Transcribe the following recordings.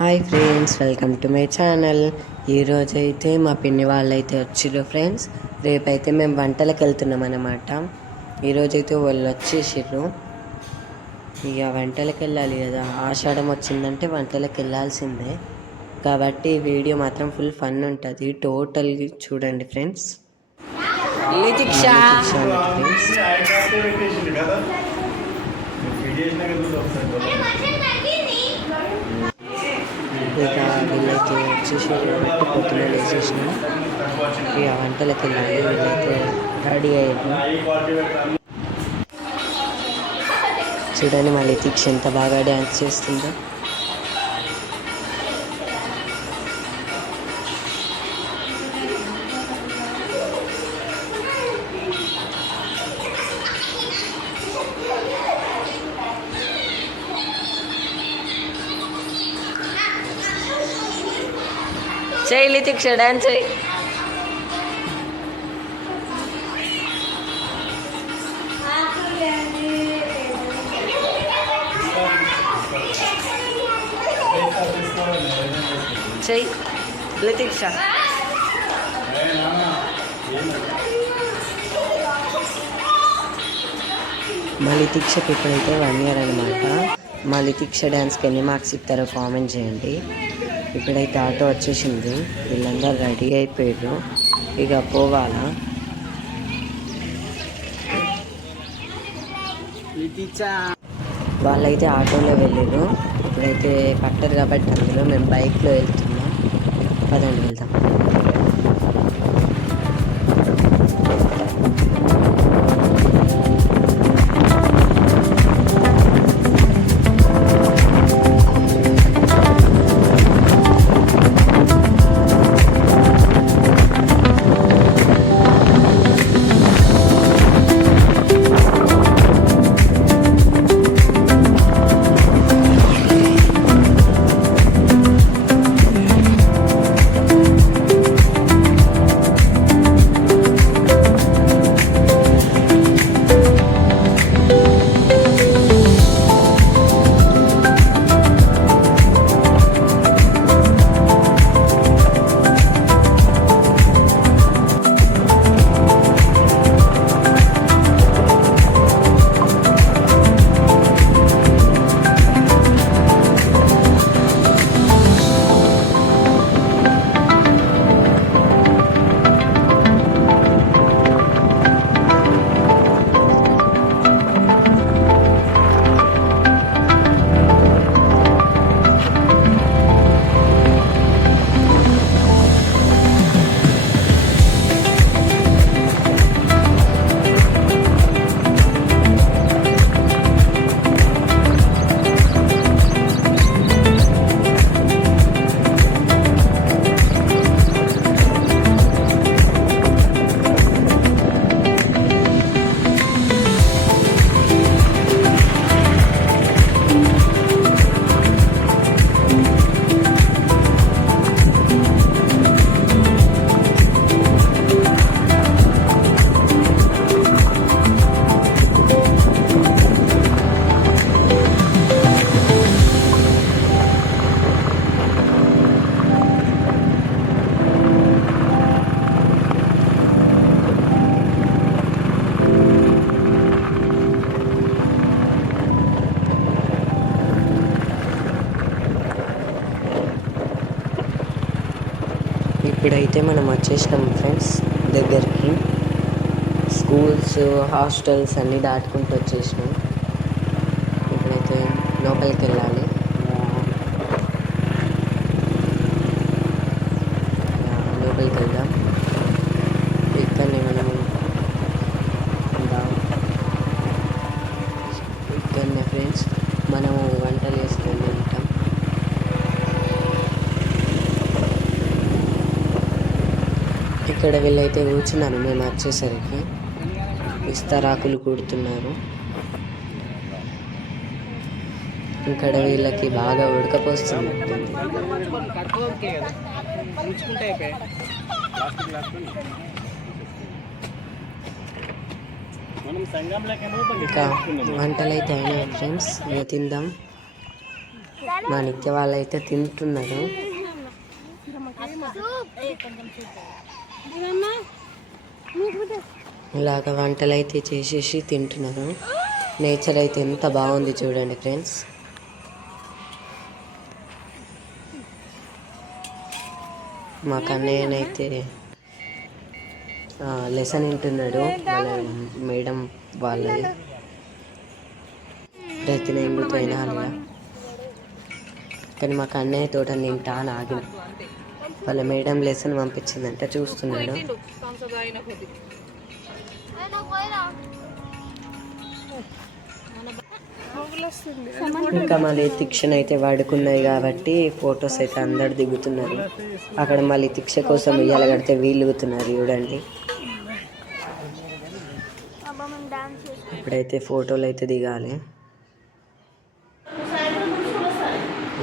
Hi friends, welcome to my channel. ఈరోజైతే మా పిన్ని వాళ్ళైతే వచ్చిర్రు ఫ్రెండ్స్. రేపైతే మేము వంటలకు వెళ్తున్నాం అన్నమాట. ఈరోజైతే వాళ్ళు వచ్చేసిర్రు. ఇక వంటలకు వెళ్ళాలి కదా, ఆషాఢం వచ్చిందంటే వంటలకు వెళ్ళాల్సిందే. కాబట్టి వీడియో మాత్రం ఫుల్ ఫన్ ఉంటుంది. టోటల్ చూడండి ఫ్రెండ్స్. ఇక వీళ్ళైతే వచ్చేసి కాబట్టి పొద్దున వేసేసిన ఇక వంటలకు వెళ్ళాలి. వీళ్ళైతే రెడీ అయ్యారు. చూడండి మళ్ళీ దీక్ష ఎంత బాగా డ్యాన్స్ చేస్తుందో. చెయ్యి దీక్ష, డాన్స్ చెయ్యి. చెయ్యి లతిక్ష. మా లితిక్షకి ఇప్పుడైతే 1 year అనమాట. మా లితిక్ష డ్యాన్స్కి ఎన్ని మార్క్స్ ఇస్తారో కామెంట్ చేయండి. ఇప్పుడైతే ఆటో వచ్చేసింది, వీళ్ళందరూ రెడీ అయిపోయారు. ఇక పోవాలా. వాళ్ళైతే ఆటోలో వెళ్ళారు. ఇప్పుడైతే పట్టరు కాబట్టి అందులో మేము బైక్లో వెళ్తున్నాం. పదండి వెళ్దాం. ఇప్పుడైతే మనం వచ్చేసినాం ఫ్రెండ్స్ దగ్గరికి. స్కూల్స్, హాస్టల్స్ అన్నీ దాటుకుంటూ వచ్చేసినాం. ఇప్పుడైతే లోపలికి వెళ్ళాలి. లోపలికి వెళ్దాం. ఇక్కడనే మనము ఇక్కడనే ఫ్రెండ్స్ మనము వంటలు వేసుకొని ఉంటాం. ఇక్కడ వీళ్ళైతే కూర్చున్నారు. మేము వచ్చేసరికి విస్తరాకులు కుడుతున్నారు. ఇక్కడ వీళ్ళకి బాగా ఉడకపోస్తున్నట్టుంది. ఇంకా వంటలు అయితే అయినాయి ఫ్రెండ్స్. ఇక తిందాం. మా నిత్య వాళ్ళైతే తింటున్నారు. ఇలాగ వంటలు అయితే చేసేసి తింటున్నారు. నేచర్ అయితే ఎంత బాగుంది చూడండి ఫ్రెండ్స్. మా కన్నయ్యనైతే లెసన్ వింటున్నాడు వాళ్ళ మేడం వాళ్ళది. ప్రతి నెంగుతో వినాలిగా, కానీ మా కన్నయ్య తోట తింటా అని ఆగిన. వాళ్ళ మేడం లెసన్ పంపించిందంటే చూస్తున్నాడు. ఇంకా మళ్ళీ తిక్షణ అయితే వాడుకున్నాయి కాబట్టి ఫొటోస్ అయితే అందరు దిగుతున్నారు. అక్కడ మళ్ళీ తిక్ష కోసం ఉయ్యాల కడితే వీళ్ళు దిగుతున్నారు చూడండి. ఇప్పుడైతే ఫోటోలు అయితే దిగాలి.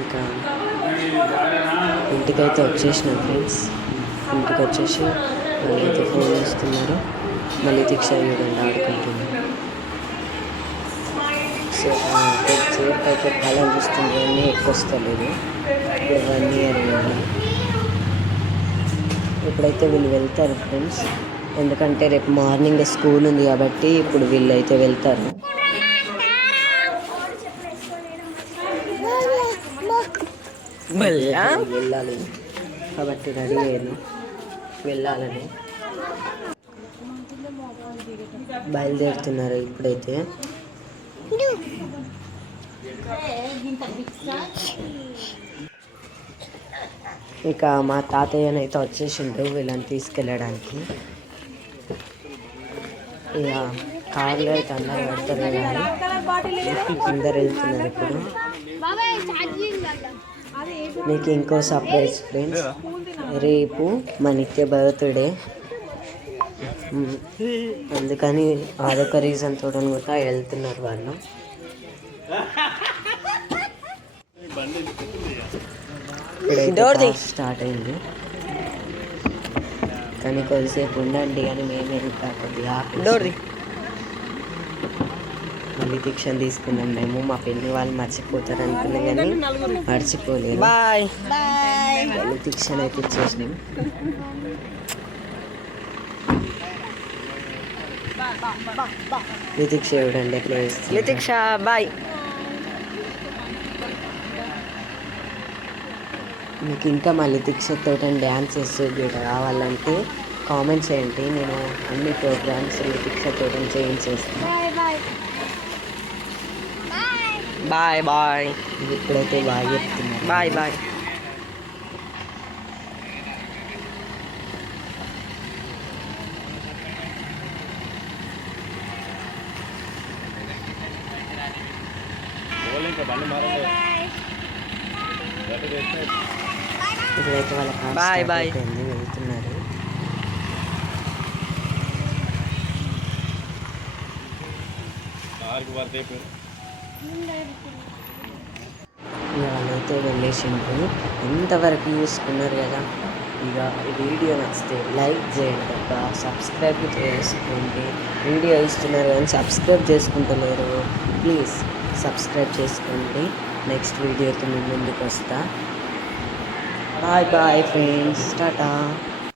ఇంకా ఇంటికైతే వచ్చేసినాం ఫ్రెండ్స్. ఇంటికి వచ్చేసి మళ్ళీ అయితే ఫోన్ చేస్తున్నారు. మళ్ళీ తిక్ష చూడండి ఆడుకుంటున్నారు. చేరుకు అయితే కాలం చూస్తుంది అన్నీ ఎక్కువ వస్తలేదు. 1 ఇయర్ ఇప్పుడైతే వీళ్ళు వెళ్తారు ఫ్రెండ్స్. ఎందుకంటే రేపు మార్నింగ్ స్కూల్ ఉంది కాబట్టి ఇప్పుడు వీళ్ళు అయితే వెళ్తారు. వెళ్ళాలి కాబట్టి రెడీ అయ్యాను వెళ్ళాలని. బయలుదేరుతున్నారు ఇప్పుడైతే. ఇక మా తాతయ్యనైతే వచ్చేసిండు వీళ్ళని తీసుకెళ్ళడానికి. ఇక కార్లో అయితే అందరు పెడతారు కానీ అందరు వెళ్తున్నారు ఇప్పుడు. మీకు ఇంకో సర్ప్రైజ్ ఫ్రెండ్స్, రేపు మా నిత్య బర్త్డే. అందుకని అదొక రీజన్ తోటి కూడా వెళ్తున్నారు వాళ్ళు. ఇప్పుడైతే స్టార్ట్ అయింది కానీ కొద్దిసేపు ఉండండి కానీ మేము వెళ్తా కొద్దిగా మళ్ళీ దీక్షణ తీసుకున్నాం మేము. మా పెళ్లి వాళ్ళు మర్చిపోతారు అనుకున్నాం కానీ మర్చిపోలేదు. మళ్ళీ దీక్షణ అయితే ఇచ్చేసినాం. లితిక్ష చూడండి ఎట్లా చేస్తుంది. లితిక్ష బాయ్. మీకు ఇంకా మా లితిక్షతో డ్యాన్సెస్ గీట కావాలంటే కామెంట్ చేయండి. నేను అన్ని ప్రోగ్రామ్స్ లితిక్షతో చేయించేస్తాను. Bye bye. ఇప్పుడైతే బాగా చెప్తున్నాను. Bye bye. ఇప్పుడైతే వాళ్ళ బాయ్ బాయ్ వెళ్తున్నారు. వాళ్ళైతే వెళ్ళేసిండ్రు. ఎంతవరకు చూసుకున్నారు కదా. ఇక ఈ వీడియో నచ్చితే లైక్ చేయండి, సబ్స్క్రైబ్ చేసుకోండి. వీడియో ఇస్తున్నారు కానీ సబ్స్క్రైబ్ చేసుకుంటలేరు. ప్లీజ్ సబ్స్క్రైబ్ చేసుకోండి. నెక్స్ట్ వీడియోతో మీ ముందుకు వస్తా. Bye bye friends, Tata.